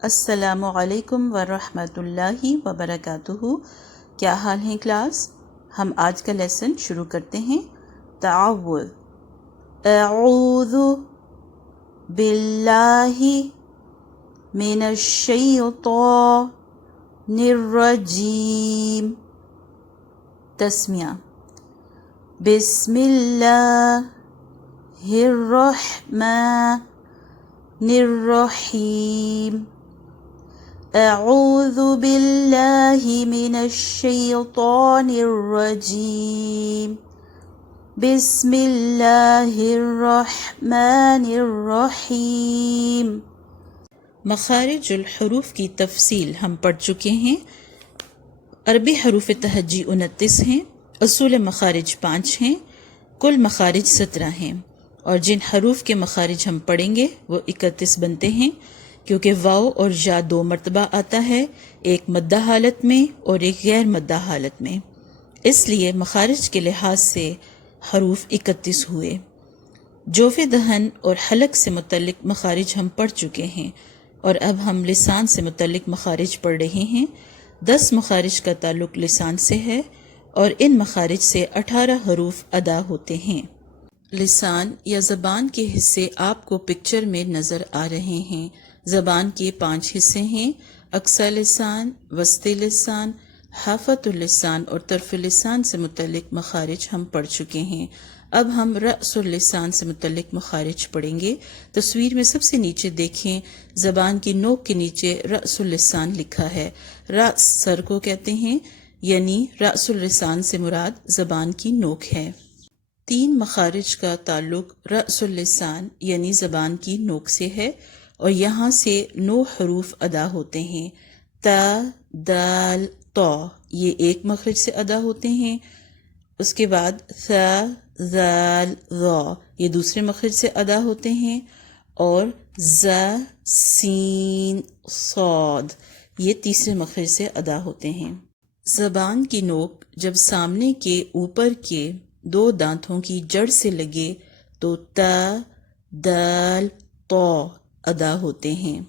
السلام علیکم ورحمۃ اللہ وبرکاتہ۔ کیا حال ہیں کلاس؟ ہم آج کا لیسن شروع کرتے ہیں۔ تعوذ، اعوذ باللہ من الشیطان الرجیم۔ تسمیہ: بسم اللہ الرحمن الرحیم۔ اعوذ باللہ من الشیطان الرجیم۔ بسم اللہ الرحمن الرحیم۔ مخارج الحروف کی تفصیل ہم پڑھ چکے ہیں۔ عربی حروف تہجی 29 ہیں، اصول مخارج 5 ہیں، کل مخارج 17 ہیں، اور جن حروف کے مخارج ہم پڑھیں گے وہ 31 بنتے ہیں، کیونکہ واو اور یا 2 مرتبہ آتا ہے، ایک مدہ حالت میں اور ایک غیر مدہ حالت میں، اس لیے مخارج کے لحاظ سے حروف 31 ہوئے۔ جوف دہن اور حلق سے متعلق مخارج ہم پڑھ چکے ہیں، اور اب ہم لسان سے متعلق مخارج پڑھ رہے ہیں۔ 10 مخارج کا تعلق لسان سے ہے، اور ان مخارج سے 18 حروف ادا ہوتے ہیں۔ لسان یا زبان کے حصے آپ کو پکچر میں نظر آ رہے ہیں۔ زبان کے 5 حصے ہیں: اقصی لسان، وسطی لسان، حافۃ اللسان اور طرف لسان سے متعلق مخارج ہم پڑھ چکے ہیں۔ اب ہم رأس اللسان سے متعلق مخارج پڑھیں گے۔ تصویر میں سب سے نیچے دیکھیں، زبان کی نوک کے نیچے رأس اللسان لکھا ہے۔ رأس سر کو کہتے ہیں، یعنی رأس اللسان سے مراد زبان کی نوک ہے۔ 3 مخارج کا تعلق رأس اللسان یعنی زبان کی نوک سے ہے، اور یہاں سے 9 حروف ادا ہوتے ہیں۔ تا، دال، طا یہ ایک مخرج سے ادا ہوتے ہیں، اس کے بعد ثا، ذال، ظا یہ دوسرے مخرج سے ادا ہوتے ہیں، اور زا، سین، صاد یہ تیسرے مخرج سے ادا ہوتے ہیں۔ زبان کی نوک جب سامنے کے اوپر کے 2 دانتوں کی جڑ سے لگے تو تا، دال، طا ادا ہوتے ہیں۔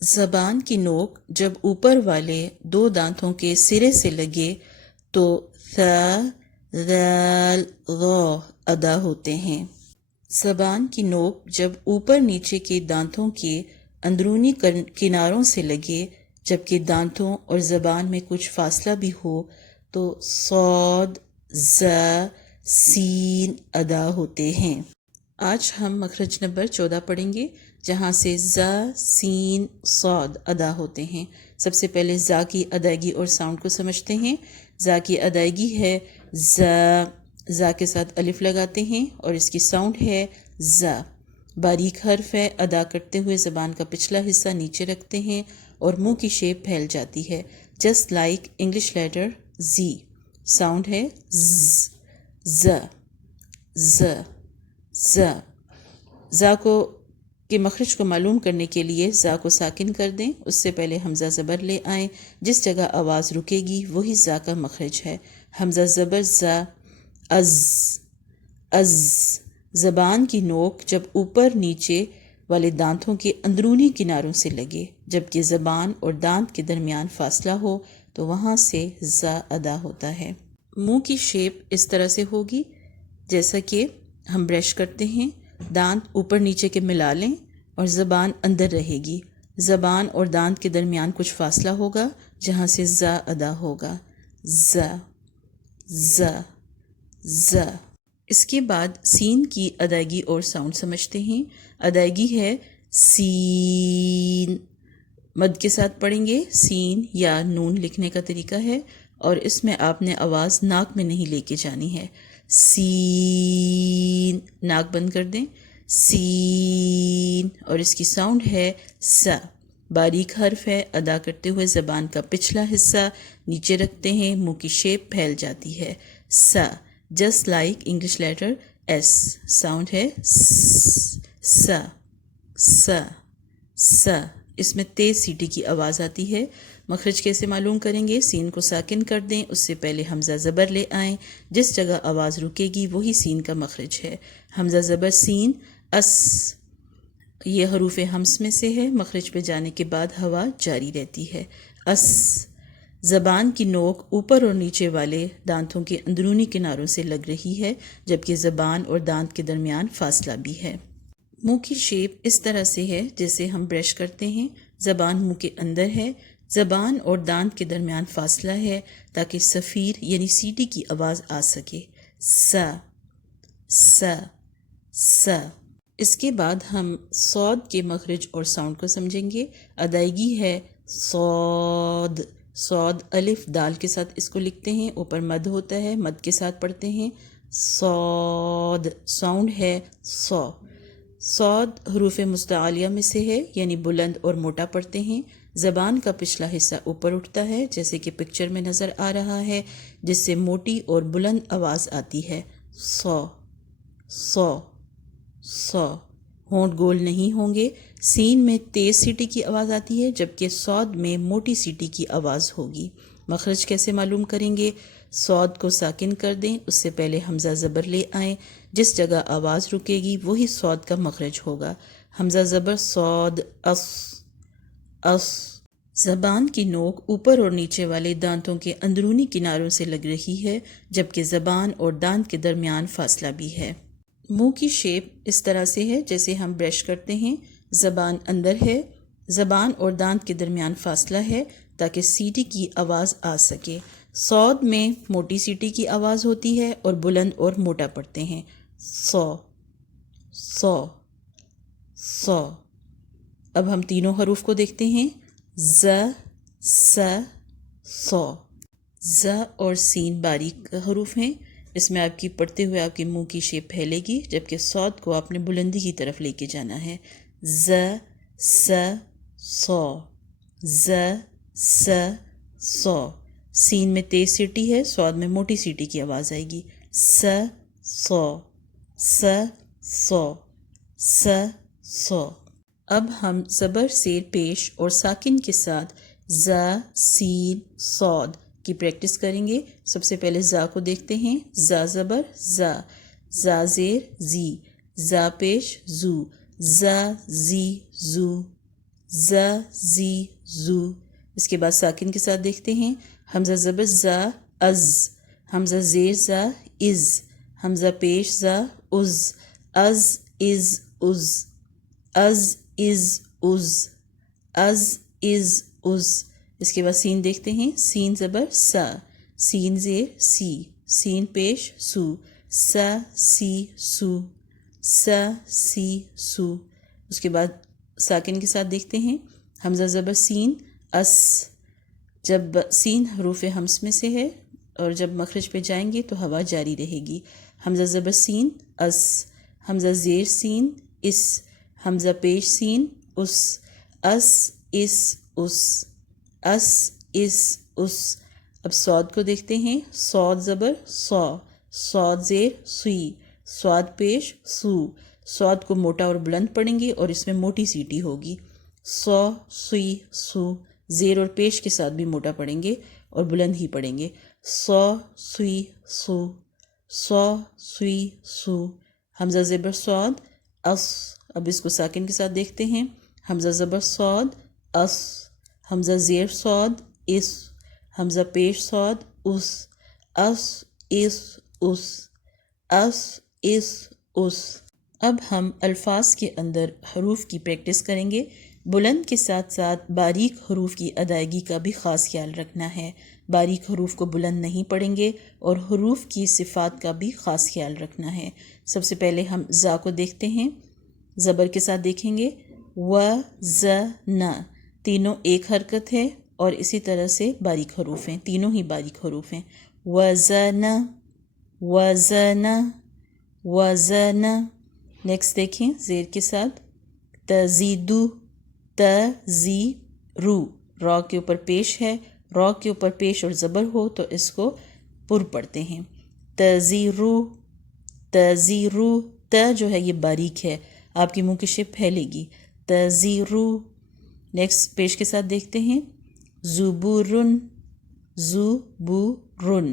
زبان کی نوک جب اوپر والے 2 دانتوں کے سرے سے لگے تو ثا، ذال، ظا ادا ہوتے ہیں۔ زبان کی نوک جب اوپر نیچے کے دانتوں کے اندرونی کناروں سے لگے، جبکہ دانتوں اور زبان میں کچھ فاصلہ بھی ہو تو صاد، زا، سین ادا ہوتے ہیں۔ آج ہم مخرج نمبر 14 پڑھیں گے، جہاں سے زا، سین، صاد ادا ہوتے ہیں۔ سب سے پہلے زا کی ادائیگی اور ساؤنڈ کو سمجھتے ہیں۔ زا کی ادائیگی ہے زا، زا کے ساتھ الف لگاتے ہیں اور اس کی ساؤنڈ ہے زا۔ باریک حرف ہے، ادا کرتے ہوئے زبان کا پچھلا حصہ نیچے رکھتے ہیں اور منہ کی شیپ پھیل جاتی ہے، جسٹ لائک انگلش لیٹر زی۔ ساؤنڈ ہے ز، ز، ز، ز۔ زا کے مخرج کو معلوم کرنے کے لیے زا کو ساکن کر دیں، اس سے پہلے حمزہ زبر لے آئیں، جس جگہ آواز رکے گی وہی زا کا مخرج ہے۔ حمزہ زبر زا، از، از۔ زبان کی نوک جب اوپر نیچے والے دانتوں کے اندرونی کناروں سے لگے، جبکہ زبان اور دانت کے درمیان فاصلہ ہو تو وہاں سے زا ادا ہوتا ہے۔ منہ کی شیپ اس طرح سے ہوگی جیسا کہ ہم برش کرتے ہیں، دانت اوپر نیچے کے ملا لیں اور زبان اندر رہے گی، زبان اور دانت کے درمیان کچھ فاصلہ ہوگا جہاں سے زا ادا ہوگا، زا، زا، زا۔ اس کے بعد سین کی ادائیگی اور ساؤنڈ سمجھتے ہیں۔ ادائیگی ہے سین، مد کے ساتھ پڑھیں گے، سین یا نون لکھنے کا طریقہ ہے، اور اس میں آپ نے آواز ناک میں نہیں لے کے جانی ہے۔ سین، ناک بند کر دیں، سین، اور اس کی ساؤنڈ ہے سا۔ باریک حرف ہے، ادا کرتے ہوئے زبان کا پچھلا حصہ نیچے رکھتے ہیں، منہ کی شیپ پھیل جاتی ہے، سا، just like English letter S. Sound ہے سا، سا، سا۔ اس میں تیز سیٹی کی آواز آتی ہے۔ مخرج کیسے معلوم کریں گے؟ سین کو ساکن کر دیں، اس سے پہلے حمزہ زبر لے آئیں، جس جگہ آواز رکے گی وہی سین کا مخرج ہے۔ حمزہ زبر سین، اس۔ یہ حروف ہمس میں سے ہے، مخرج پہ جانے کے بعد ہوا جاری رہتی ہے۔ اس، زبان کی نوک اوپر اور نیچے والے دانتوں کے اندرونی کناروں سے لگ رہی ہے، جبکہ زبان اور دانت کے درمیان فاصلہ بھی ہے۔ منہ کی شیپ اس طرح سے ہے جیسے ہم برش کرتے ہیں، زبان منہ کے اندر ہے، زبان اور دانت کے درمیان فاصلہ ہے تاکہ صفیر یعنی سیٹی کی آواز آ سکے۔ س س س۔ اس کے بعد ہم صاد کے مخرج اور ساؤنڈ کو سمجھیں گے۔ ادائیگی ہے صاد، صاد الف دال کے ساتھ اس کو لکھتے ہیں، اوپر مد ہوتا ہے، مد کے ساتھ پڑھتے ہیں صاد۔ ساؤنڈ ہے صا۔ صاد حروف مستعلیہ میں سے ہے، یعنی بلند اور موٹا پڑھتے ہیں۔ زبان کا پچھلا حصہ اوپر اٹھتا ہے جیسے کہ پکچر میں نظر آ رہا ہے، جس سے موٹی اور بلند آواز آتی ہے صا صا صا۔ ہونٹ گول نہیں ہوں گے۔ سین میں تیز سیٹی کی آواز آتی ہے جبکہ صاد میں موٹی سیٹی کی آواز ہوگی۔ مخرج کیسے معلوم کریں گے؟ صاد کو ساکن کر دیں، اس سے پہلے حمزہ زبر لے آئیں، جس جگہ آواز رکے گی وہی صاد کا مخرج ہوگا۔ حمزہ زبر صاد اس اس۔ زبان کی نوک اوپر اور نیچے والے دانتوں کے اندرونی کناروں سے لگ رہی ہے، جبکہ زبان اور دانت کے درمیان فاصلہ بھی ہے۔ منہ کی شیپ اس طرح سے ہے جیسے ہم برش کرتے ہیں، زبان اندر ہے، زبان اور دانت کے درمیان فاصلہ ہے تاکہ سیٹی کی آواز آ سکے۔ صاد میں موٹی سیٹی کی آواز ہوتی ہے اور بلند اور موٹا پڑھتے ہیں صا صا صا۔ اب ہم تینوں حروف کو دیکھتے ہیں۔ ز س صا۔ ز اور سین باریک حروف ہیں، اس میں آپ کی پڑھتے ہوئے آپ کے منہ کی شیپ پھیلے گی، جبکہ صاد کو آپ نے بلندی کی طرف لے کے جانا ہے۔ ز س صا ز س صا۔ سین میں تیز سیٹی ہے، صاد میں موٹی سیٹی کی آواز آئے گی س صا س صا س صا۔ اب ہم زبر زیر پیش اور ساکن کے ساتھ ز سین صاد کی پریکٹس کریں گے۔ سب سے پہلے زا کو دیکھتے ہیں۔ زا زبر زا، زا زیر زی، زا پیش زو، زا زی زو، زا زی زو۔ اس کے بعد ساکن کے ساتھ دیکھتے ہیں۔ حمزہ زبر زا از، حمزہ زیر زا از، حمزہ پیش زا از، از از از، از از از، از از از۔ اس کے بعد سین دیکھتے ہیں۔ سین زبر سا، سین زیر سی، سین پیش سو، سا سی سو، سا سی سو۔ اس کے بعد ساکن کے ساتھ دیکھتے ہیں۔ حمزہ زبر سین اس، جب سین حروف ہمس میں سے ہے اور جب مخرج پہ جائیں گے تو ہوا جاری رہے گی۔ حمزہ زبر سین اس، حمزہ زیر سین اس، حمزہ پیش سین اس، اس اس اس، اس اس اس۔ اب صاد کو دیکھتے ہیں۔ صاد زبر صا، صاد زیر سوئی، صاد پیش سو۔ صاد کو موٹا اور بلند پڑھیں گے اور اس میں موٹی سیٹی ہوگی صا سوئی سو۔ زیر اور پیش کے ساتھ بھی موٹا پڑھیں گے اور بلند ہی پڑھیں گے صا سوئی سو، صا سوئی سو۔ حمزہ زبر صاد اس۔ اب اس کو ساکن کے ساتھ دیکھتے ہیں۔ حمزہ زبر صاد اس، حمزہ زیر صاد اس، حمزہ پیش صاد اس، اس اس اس، اس اس اس۔ اب ہم الفاظ کے اندر حروف کی پریکٹس کریں گے۔ بلند کے ساتھ ساتھ باریک حروف کی ادائیگی کا بھی خاص خیال رکھنا ہے۔ باریک حروف کو بلند نہیں پڑھیں گے اور حروف کی صفات کا بھی خاص خیال رکھنا ہے۔ سب سے پہلے ہم زا کو دیکھتے ہیں، زبر کے ساتھ دیکھیں گے۔ و ز ن، تینوں ایک حرکت ہے اور اسی طرح سے باریک حروف ہیں، تینوں ہی باریک حروف ہیں۔ وزن وزن وزن۔ نیکسٹ دیکھیں زیر کے ساتھ تزیدو تزیرو، را کے اوپر پیش ہے، را کے اوپر پیش اور زبر ہو تو اس کو پر پڑھتے ہیں تزیرو تزیرو۔ ت جو ہے یہ باریک ہے، آپ کی منہ کی شیپ پھیلے گی تزیرو۔ نیکسٹ پیش کے ساتھ دیکھتے ہیں زبورن زبورن،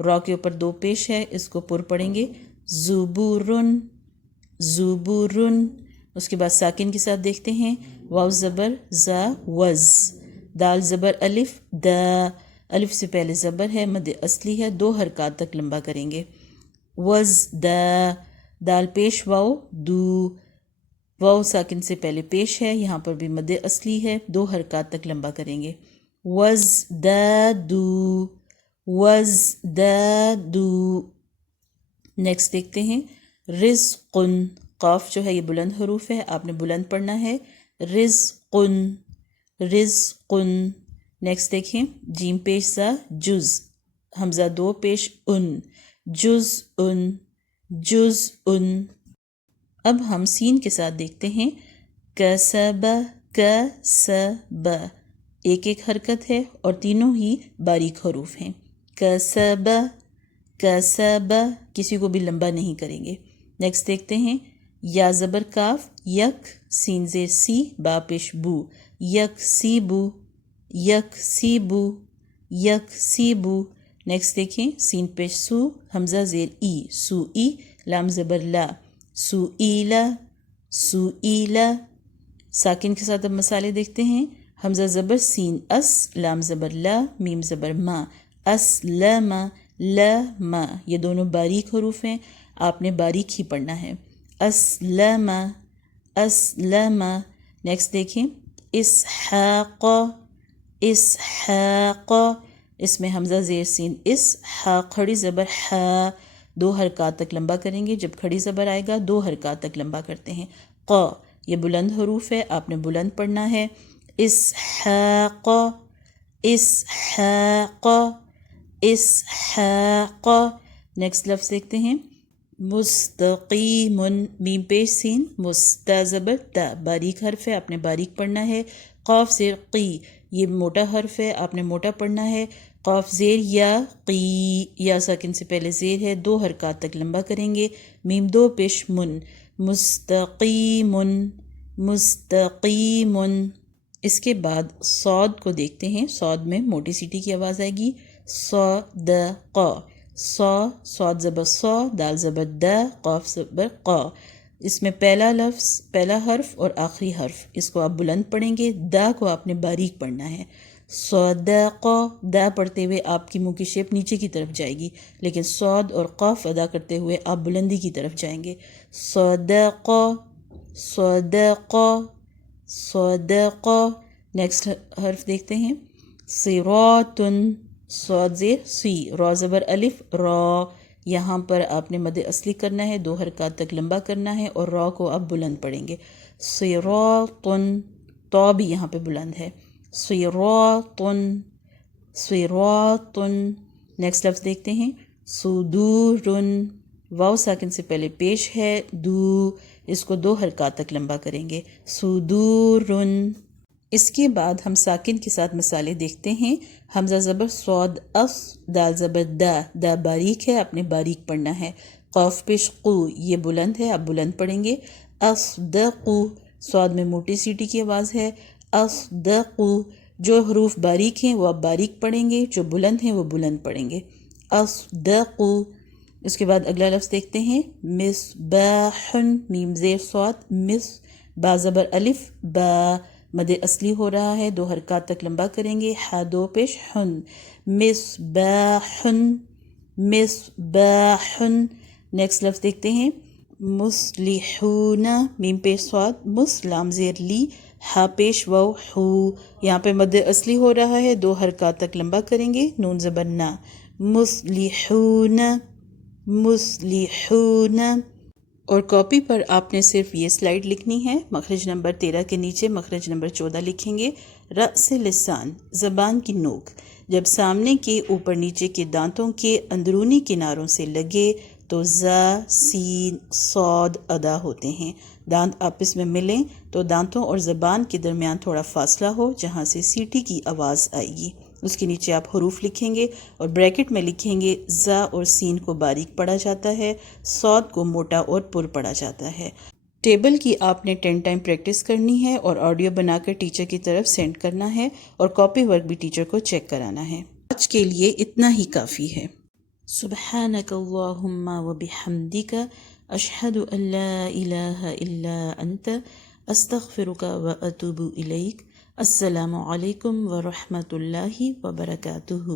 را کے اوپر دو پیش ہے، اس کو پر پڑھیں گے زبورن زبورن۔ اس کے بعد ساکن کے ساتھ دیکھتے ہیں، واو زبر زا وز، دال زبر الف دا، الف سے پہلے زبر ہے، مد اصلی ہے، 2 حرکات تک لمبا کریں گے، وز دا، دال پیش واو دو، واو ساکن سے پہلے پیش ہے، یہاں پر بھی مد اصلی ہے، 2 حرکات تک لمبا کریں گے، وز دا دو، وز دا دو۔ نیکسٹ دیکھتے ہیں رزقن، قاف جو ہے یہ بلند حروف ہے، آپ نے بلند پڑھنا ہے، رزقن، رزقن۔ نیکسٹ دیکھیں جیم پیش زا جز، حمزہ 2 پیش ان، جز ان، جز ان۔ اب ہم سین کے ساتھ دیکھتے ہیں کسب، کسب، ایک ایک حرکت ہے اور تینوں ہی باریک حروف ہیں، کسب، کسب، کسی کو بھی لمبا نہیں کریں گے۔ نیکسٹ دیکھتے ہیں یا زبر کاف یک، سین زیر سی، با پیش بو، یک سی بو، یک سی بو، یک سی بو۔ نیکسٹ دیکھیں سین پیش سو، حمزہ زیر ای، سو ای، لام زبر لا، سو ایلا، سو ایلا۔ ساکن کے ساتھ اب مثالیں دیکھتے ہیں، حمزہ زبر سین اس، لام زبر لا، میم زبر ما، اسلم، لم، یہ دونوں باریک حروف ہیں، آپ نے باریک ہی پڑھنا ہے، اسلم، اسلم۔ نیکسٹ دیکھیں اسحاق، اسحاق، اس میں حمزہ زیر سین اس، ہا کھڑی زبر ہا، 2 حرکات تک لمبا کریں گے، جب کھڑی زبر آئے گا 2 حرکات تک لمبا کرتے ہیں، ق، یہ بلند حروف ہے، آپ نے بلند پڑھنا ہے، اسحاق، اسحاق، اسحاق۔ نیکسٹ لفظ دیکھتے ہیں مستقیم، میم پیش سین، مستا زبر تا، باریک حرف ہے، آپ نے باریک پڑھنا ہے، قاف زیر قی، یہ موٹا حرف ہے، آپ نے موٹا پڑھنا ہے، قاف زیر یا، قی، یا ساکن سے پہلے زیر ہے، 2 حرکات تک لمبا کریں گے، میم 2 پیش من، مستقیم، مستقیم۔ اس کے بعد صاد کو دیکھتے ہیں، صاد میں موٹی سیٹی کی آواز آئے گی، صدق، صاد زبر صا، دال زبر دا، قاف زبر قا، اس میں پہلا لفظ، پہلا حرف اور آخری حرف، اس کو آپ بلند پڑھیں گے، دا کو آپ نے باریک پڑھنا ہے، صدق، دا پڑھتے ہوئے آپ کی منہ کی شیپ نیچے کی طرف جائے گی، لیکن صاد اور قاف ادا کرتے ہوئے آپ بلندی کی طرف جائیں گے، صدق، صدق، صدق۔ نیکسٹ حرف دیکھتے ہیں صراطن، صاد زیر سی، را زبر الف را، یہاں پر آپ نے مد اصلی کرنا ہے، 2 حرکات تک لمبا کرنا ہے اور را کو آپ بلند پڑھیں گے، صراطن، تو بھی یہاں پہ بلند ہے، صراطن، صراطن۔ نیکسٹ لفظ دیکھتے ہیں صدورن، واو ساکن سے پہلے پیش ہے، دو، اس کو 2 حرکات تک لمبا کریں گے، صدورن۔ اس کے بعد ہم ساکن کے ساتھ مثالیں دیکھتے ہیں، حمزہ زبر صاد اص، دال زبر دا، دا باریک ہے، آپ نے باریک پڑھنا ہے، قاف پیش قو، یہ بلند ہے، آپ بلند پڑھیں گے، اصدقو، صاد میں موٹی سیٹی کی آواز ہے، اصدقو، جو حروف باریک ہیں وہ آپ باریک پڑھیں گے، جو بلند ہیں وہ بلند پڑھیں گے، اصدقو۔ اس کے بعد اگلا لفظ دیکھتے ہیں مصباح، میم زیر صاد، مص، با زبر الف با، مد اصلی ہو رہا ہے، 2 حرکات تک لمبا کریں گے، ہا 2 پیش ہن، مصباح، مصباح۔ نیکسٹ لفظ دیکھتے ہیں مصلحون، میم پیش صاد، مس، لام زیر لی، ہا پیش واو ہو، یہاں پہ مد اصلی ہو رہا ہے، 2 حرکات تک لمبا کریں گے، نون زبر نا، مصلحون، مصلحون۔ اور کاپی پر آپ نے صرف یہ سلائیڈ لکھنی ہے، مخرج نمبر 13 کے نیچے مخرج نمبر 14 لکھیں گے، رأس لسان، زبان کی نوک، جب سامنے کے اوپر نیچے کے دانتوں کے اندرونی کناروں سے لگے تو زا، سین، صاد ادا ہوتے ہیں، دانت آپس میں ملیں تو دانتوں اور زبان کے درمیان تھوڑا فاصلہ ہو جہاں سے سیٹی کی آواز آئے گی، اس کے نیچے آپ حروف لکھیں گے اور بریکٹ میں لکھیں گے زا اور سین کو باریک پڑھا جاتا ہے، صاد کو موٹا اور پر پڑھا جاتا ہے۔ ٹیبل کی آپ نے 10 ٹائم پریکٹس کرنی ہے اور آڈیو بنا کر ٹیچر کی طرف سینڈ کرنا ہے اور کاپی ورک بھی ٹیچر کو چیک کرانا ہے۔ آج کے لیے اتنا ہی کافی ہے۔ سبحانک اللہم و بحمدک، اشہد ان لا الہ الا انت استغفرک و اتوب الیک۔ السلام علیکم ورحمۃ اللہ وبرکاتہ۔